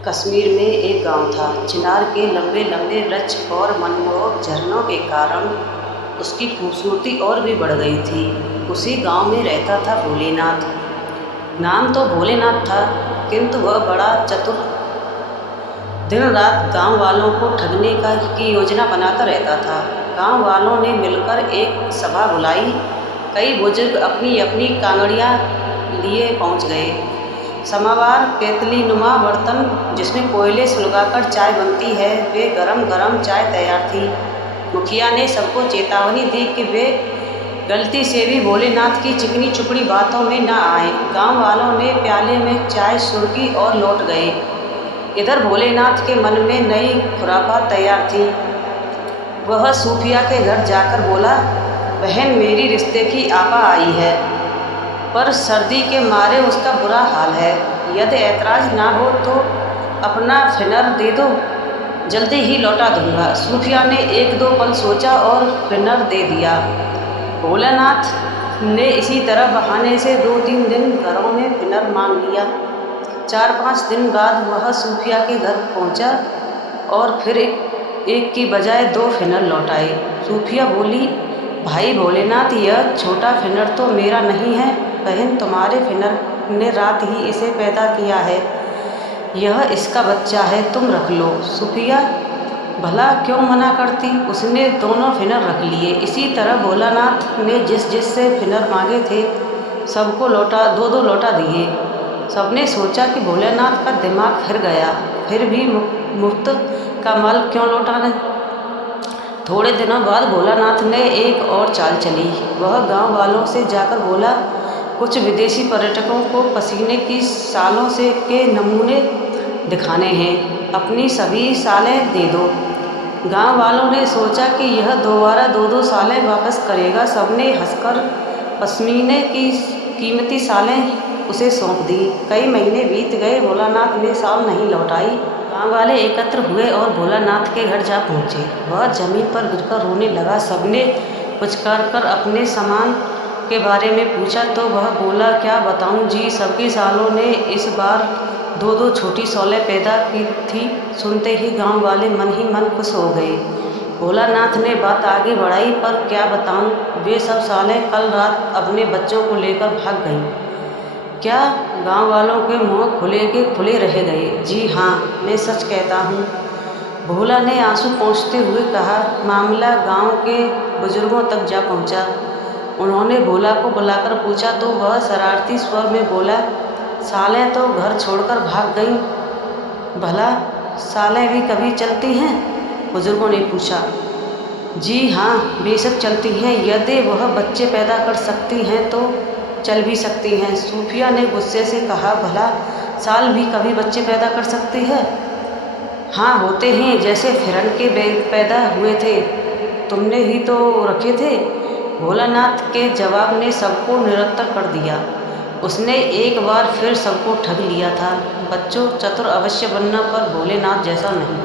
कश्मीर में एक गांव था। चिनार के लंबे लंबे वृक्ष और मनमोहक झरनों के कारण उसकी खूबसूरती और भी बढ़ गई थी। उसी गांव में रहता था भोलेनाथ। नाम तो भोलेनाथ था, किंतु वह बड़ा चतुर, दिन रात गांव वालों को ठगने की योजना बनाता रहता था। गांव वालों ने मिलकर एक सभा बुलाई। कई बुजुर्ग अपनी अपनी कांगड़ियाँ लिए पहुँच गए। समावार केतलीनुमा बर्तन जिसमें कोयले सुलगाकर चाय बनती है, वे गरम गरम चाय तैयार थी। मुखिया ने सबको चेतावनी दी कि वे गलती से भी भोलेनाथ की चिकनी चुपड़ी बातों में न आए। गांव वालों ने प्याले में चाय सुरकी और लौट गए। इधर भोलेनाथ के मन में नई खुरापात तैयार थी। वह सूफिया के घर जाकर बोला, बहन, मेरी रिश्ते की आपा आई है, पर सर्दी के मारे उसका बुरा हाल है। यदि ऐतराज ना हो तो अपना फिनर दे दो, जल्दी ही लौटा दूंगा। सूफिया ने एक दो पल सोचा और फिनर दे दिया। भोलेनाथ ने इसी तरह बहाने से 2-3 दिन घरों में फिनर मांग लिया। 4-5 दिन बाद वह सूफिया के घर पहुंचा और फिर एक की बजाय 2 फिनर लौटाए। सूफिया बोली, भाई भोलेनाथ, यह छोटा फिनर तो मेरा नहीं है, बहन तुम्हारे फिनर ने रात ही इसे पैदा किया है। यह इसका बच्चा है, तुम रख लो। सूफिया भला क्यों मना करती। उसने दोनों फिनर रख लिए। इसी तरह भोलानाथ ने जिस से फिनर मांगे थे सबको 2-2 लौटा दिए। सबने सोचा कि भोलेनाथ का दिमाग फिर गया, फिर भी मुफ्त का माल क्यों लौटाना। थोड़े दिनों बाद भोलानाथ ने एक और चाल चली। वह गांव वालों से जाकर बोला, कुछ विदेशी पर्यटकों को पसीने की सालों से के नमूने दिखाने हैं, अपनी सभी सालें दे दो। गांव वालों ने सोचा कि यह दोबारा 2-2 सालें वापस करेगा। सबने हंसकर पश्मीने की कीमती सालें उसे सौंप दी। कई महीने बीत गए, भोलानाथ ने साल नहीं लौटाई। गांव वाले एकत्र हुए और भोलानाथ के घर जा पहुँचे। वह जमीन पर गिरकर रोने लगा। सबने पुचकार कर अपने सामान के बारे में पूछा तो वह बोला, क्या बताऊं जी, सबकी सालों ने इस बार 2-2 छोटी सौलें पैदा की थी। सुनते ही गांव वाले मन ही मन खुश हो गए। भोलानाथ ने बात आगे बढ़ाई, पर क्या बताऊं, वे सब सालें कल रात अपने बच्चों को लेकर भाग गईं। क्या? गांव वालों के मुंह खुले के खुले रह गए। जी हाँ, मैं सच कहता हूँ, भोला ने आंसू पोंछते हुए कहा। मामला गांव के बुजुर्गों तक जा पहुँचा। उन्होंने भोला को बुलाकर पूछा तो वह शरारती स्वर में बोला, सालें तो घर छोड़कर भाग गईं। भला सालें भी कभी चलती हैं? बुजुर्गों ने पूछा। जी हाँ, बेशक चलती हैं। यदि वह बच्चे पैदा कर सकती हैं तो चल भी सकती हैं। सूफिया ने गुस्से से कहा, भला साल भी कभी बच्चे पैदा कर सकती है? हाँ, होते हैं, जैसे फिरन के पैदा हुए थे, तुमने ही तो रखे थे। भोलानाथ के जवाब ने सबको निरंतर कर दिया। उसने एक बार फिर सबको ठग लिया था। बच्चों, चतुर अवश्य बनना, पर भोलेनाथ जैसा नहीं।